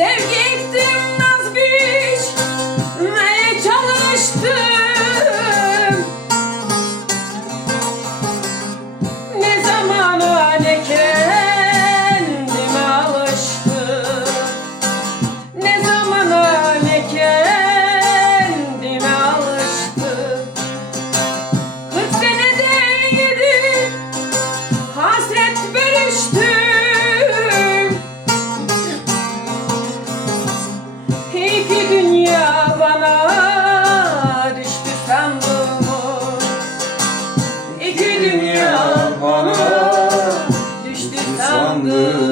Yeah. yandı